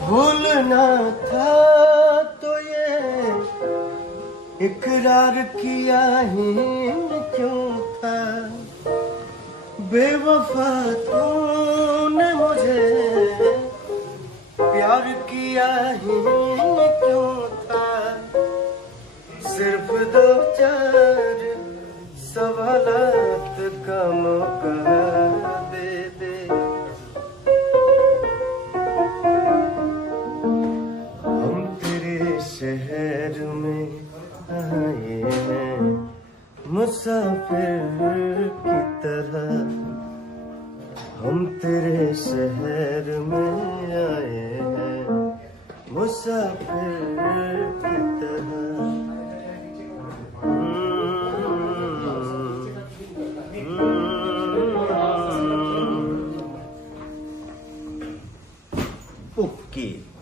भूलना था तो ये इकरार किया ही क्यों था। बेवफा तूने मुझे प्यार किया ही क्यों था। सिर्फ दो चार सवालात का मौका दे दे। हम तेरे शहर में आए हैं मुसाफिर की तरह। हम तेरे शहर में आए हैं मुसाफिर की तरह। ओके।